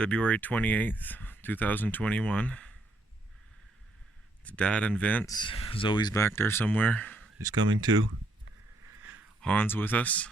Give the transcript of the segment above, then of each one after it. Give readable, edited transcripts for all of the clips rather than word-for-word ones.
February 28th, 2021. It's Dad and Vince. Zoe's back there somewhere. She's coming too. Han's with us.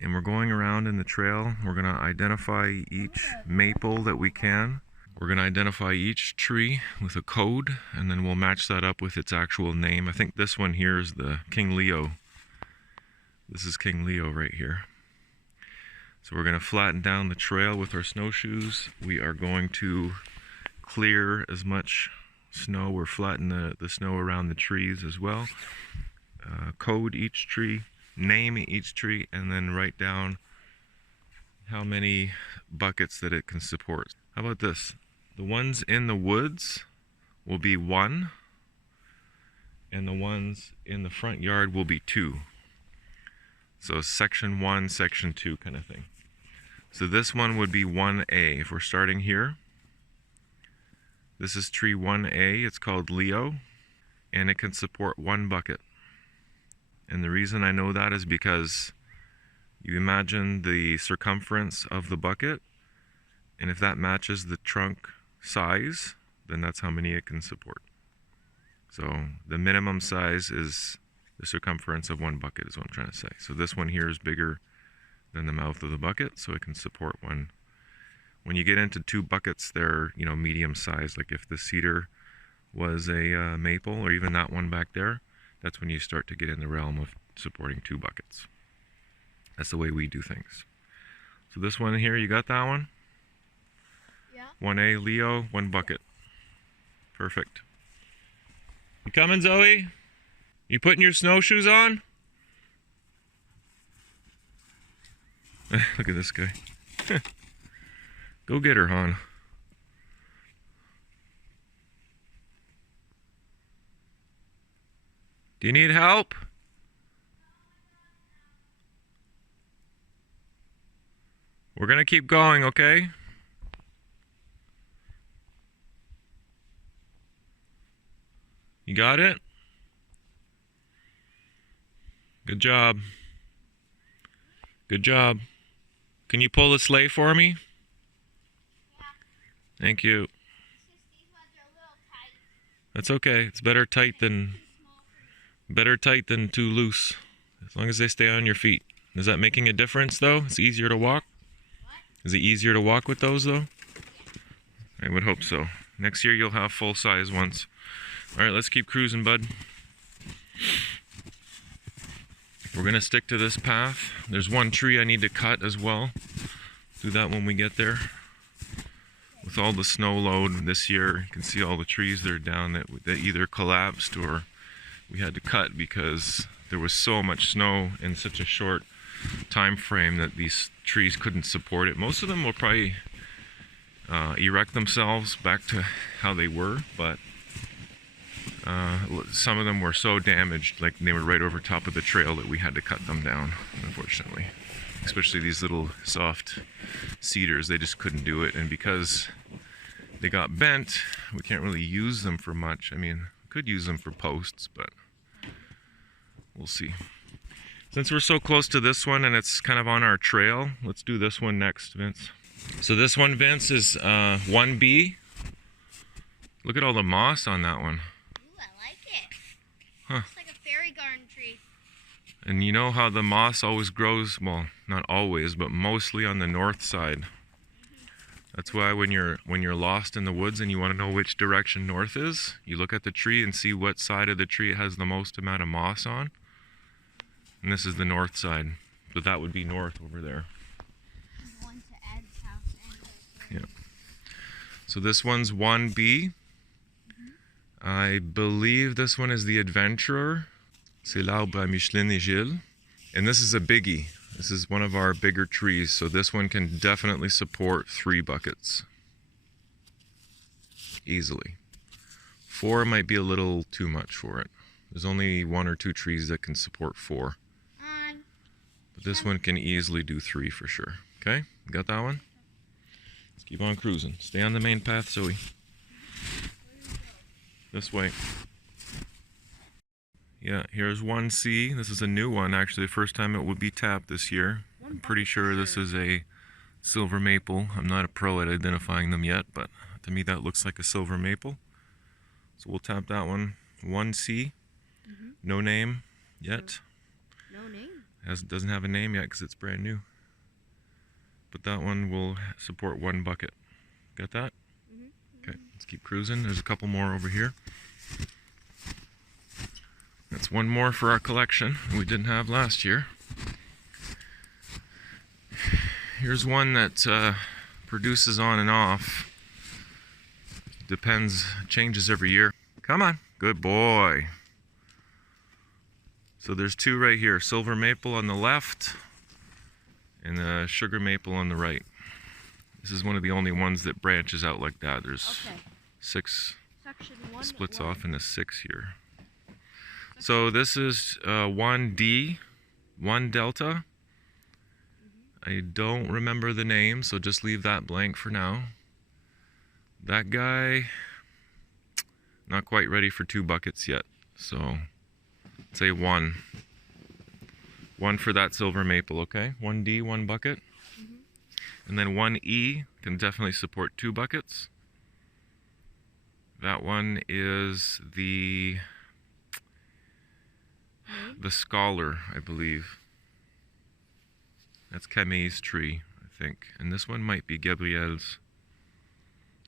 And we're going around in the trail. We're going to identify each maple that we can. We're going to identify each tree with a code, and then we'll match that up with its actual name. I think this one here is the King Leo. This is King Leo right here. So we're going to flatten down the trail with our snowshoes. We are going to clear as much snow or flatten the snow around the trees as well. Code each tree, name each tree, and then write down how many buckets that it can support. How about this? The ones in the woods will be 1, and the ones in the front yard will be 2. So section 1, section 2 kind of thing. So this one would be 1A. If we're starting here, this is tree 1A. It's called Leo, and it can support 1 bucket. And the reason I know that is because you imagine the circumference of the bucket, and if that matches the trunk size, then that's how many it can support. So the minimum size is the circumference of 1 bucket is what I'm trying to say. So this one here is bigger than the mouth of the bucket, so it can support 1. When you get into 2 buckets, they're, medium size. Like if the cedar was a maple, or even that one back there, that's when you start to get in the realm of supporting 2 buckets. That's the way we do things. So this one here, you got that one? Yeah. 1A, Leo, 1 bucket. Perfect. You coming, Zoe? You putting your snowshoes on? Look at this guy. Go get her, Han. Do you need help? We're gonna keep going, okay? You got it? Good job. Good job. Can you pull the sleigh for me? Yeah. Thank you. It's just these ones are a little tight. That's okay. It's better tight than too loose. As long as they stay on your feet. Is that making a difference though? It's easier to walk? What? Is it easier to walk with those though? I would hope so. Next year you'll have full size ones. Alright, let's keep cruising, bud. We're going to stick to this path. There's one tree I need to cut as well. Do that when we get there. With all the snow load this year, you can see all the trees that are down that either collapsed or we had to cut because there was so much snow in such a short time frame that these trees couldn't support it. Most of them will probably erect themselves back to how they were, but some of them were so damaged, like they were right over top of the trail, that we had to cut them down, unfortunately. Especially these little soft cedars, they just couldn't do it. And because they got bent, we can't really use them for much. I mean, we could use them for posts, but we'll see. Since we're so close to this one and it's kind of on our trail, let's do this one next, Vince. So this one, Vince, is 1B. Look at all the moss on that one. Huh. It's like a fairy garden tree. And you know how the moss always grows, well, not always, but mostly on the north side. That's why when you're lost in the woods and you want to know which direction north is, you look at the tree and see what side of the tree it has the most amount of moss on. And this is the north side. So that would be north over there. Yeah. So this one's 1B. I believe this one is the Adventurer. C'est l'arbre à Michelin et Gilles. And this is a biggie. This is one of our bigger trees, so this one can definitely support 3 buckets. Easily. 4 might be a little too much for it. There's only 1 or 2 trees that can support 4. But this one can easily do 3 for sure. Okay? Got that one? Let's keep on cruising. Stay on the main path, Zoe. This way. Yeah, here's 1C. This is a new one, actually. The first time it would be tapped this year. I'm pretty sure this is a silver maple. I'm not a pro at identifying them yet, but to me that looks like a silver maple. So we'll tap that one. 1C. No name yet. No name. Doesn't have a name yet because it's brand new. But that one will support 1 bucket. Got that? Okay, let's keep cruising. There's a couple more over here. That's one more for our collection we didn't have last year. Here's one that produces on and off. Depends, changes every year. Come on, good boy. So there's 2 right here, silver maple on the left and the sugar maple on the right. This is one of the only ones that branches out like that. There's 6, splits off into 6 here. So this is 1D, 1 delta. I don't remember the name, so just leave that blank for now. That guy, not quite ready for 2 buckets yet, so say 1. 1 for that silver maple, okay? 1D, 1 bucket. And then 1E can definitely support 2 buckets. That one is the scholar, I believe. That's Camille's tree, I think. And this one might be Gabrielle's.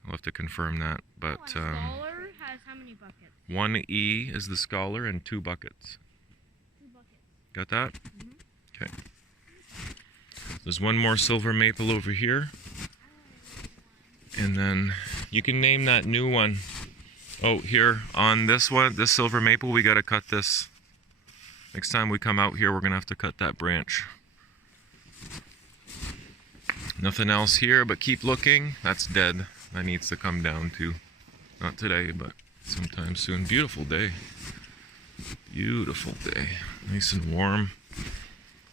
I'll have to confirm that. But Scholar has how many buckets? 1E is the scholar and 2 buckets. 2 buckets. Got that? Okay. There's one more silver maple over here. And then you can name that new one. Oh, here on this one, this silver maple, we got to cut this. Next time we come out here, we're going to have to cut that branch. Nothing else here, but keep looking. That's dead. That needs to come down too. Not today, but sometime soon. Beautiful day. Beautiful day. Nice and warm.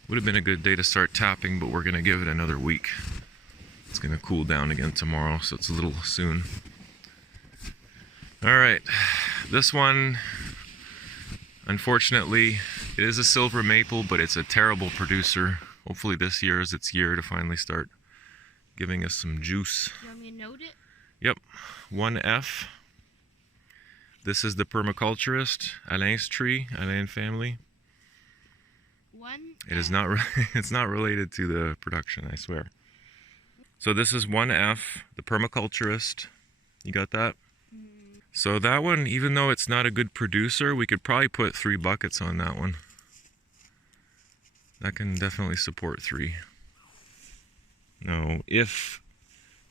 Would have been a good day to start tapping, but we're going to give it another week. It's going to cool down again tomorrow, so it's a little soon. Alright, this one, unfortunately, it is a silver maple, but it's a terrible producer. Hopefully this year is its year to finally start giving us some juice. You want me to note it? Yep, 1F. This is the permaculturist, Alain's tree, Alain family. It is not, it's not related to the production, I swear. So this is 1F, the permaculturist. You got that? So that one, even though it's not a good producer, we could probably put 3 buckets on that one. That can definitely support 3. Now, if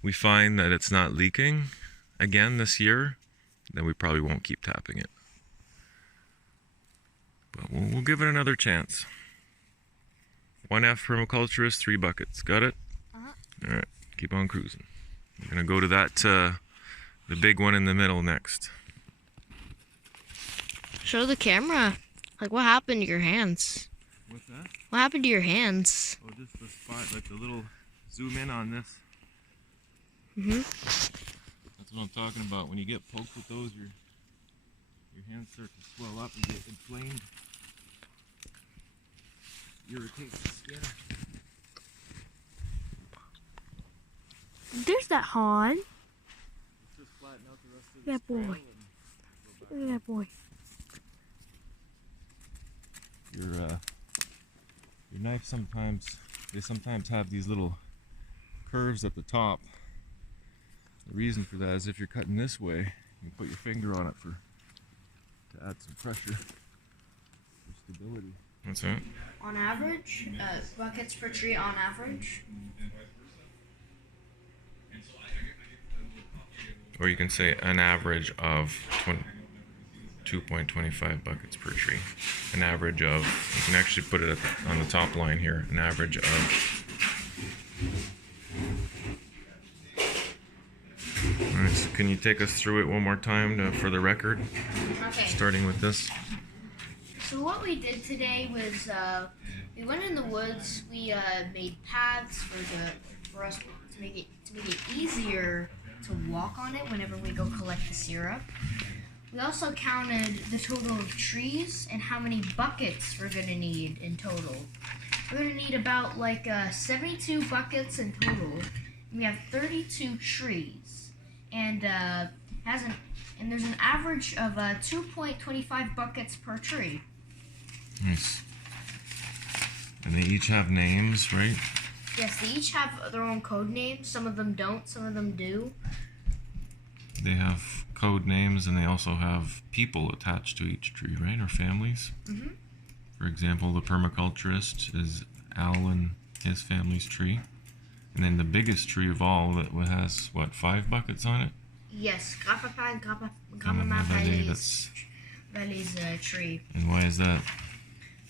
we find that it's not leaking again this year, then we probably won't keep tapping it. But we'll give it another chance. 1F permaculturist, 3 buckets. Got it? Alright, keep on cruising. We're going to go to that, the big one in the middle next. Show the camera. Like, what happened to your hands? What's that? What happened to your hands? Oh, just the spot, like the little zoom in on this. That's what I'm talking about. When you get poked with those, your hands start to swell up and get inflamed. Irritates the skin. There's that Han. Let's just flatten out the rest of the That boy. Look at that boy. Your knife they sometimes have these little curves at the top. The reason for that is if you're cutting this way, you put your finger on it to add some pressure for stability. What's that? On average, buckets per tree on average. Or you can say an average of 2.25 buckets per tree. An average of, you can actually put it on the top line here, an average of. Alright, so can you take us through it one more time for the record? Okay. Starting with this. So what we did today was we went in the woods. We made paths for us to make it easier to walk on it whenever we go collect the syrup. We also counted the total of trees and how many buckets we're gonna need in total. We're gonna need about like 72 buckets in total. We have 32 trees, and there's an average of 2.25 buckets per tree. Nice. And they each have names, right? Yes, they each have their own code names. Some of them don't, some of them do. They have code names, and they also have people attached to each tree, right? Or families. Mm-hmm. For example, the permaculturist is Al and his family's tree. And then the biggest tree of all that has, what, 5 buckets on it? Yes, Grapapa and That's... Valley's tree. And why is that?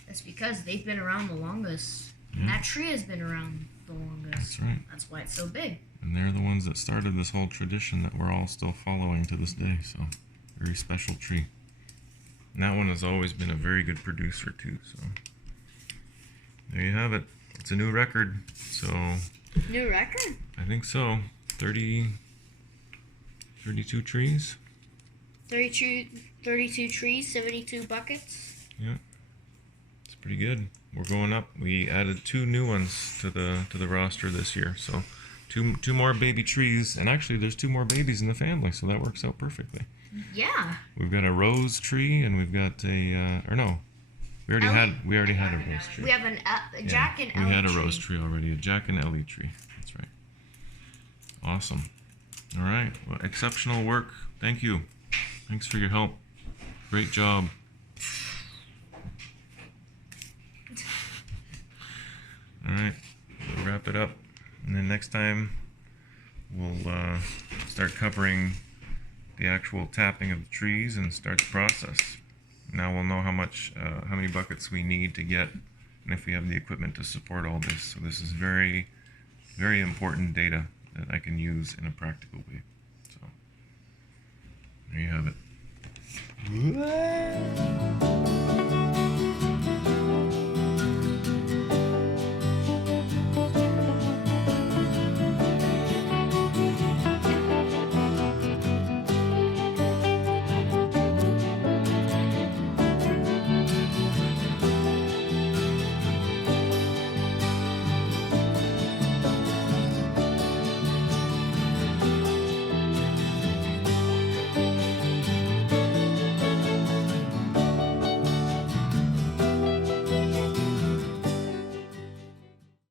That's because they've been around the longest. Yeah. And that tree has been around the longest. That's right. That's why it's so big. And they're the ones that started this whole tradition that we're all still following to this day. So, very special tree. And that one has always been a very good producer too. So, there you have it. It's a new record. So, New record? I think so. 32 trees. 32 trees, 72 buckets. Yeah, it's pretty good. We're going up. We added 2 new ones to the roster this year. So, two more baby trees, and actually, there's 2 more babies in the family, so that works out perfectly. Yeah. We've got a rose tree, and we've got a we already had a rose tree. We have a Jack and Ellie. We had a rose tree already, a Jack and Ellie tree. That's right. Awesome. All right. Well, exceptional work. Thank you. Thanks for your help. Great job. All right. We'll wrap it up, and then next time we'll start covering the actual tapping of the trees and start the process. Now we'll know how many buckets we need to get, and if we have the equipment to support all this. So this is very, very important data that I can use in a practical way.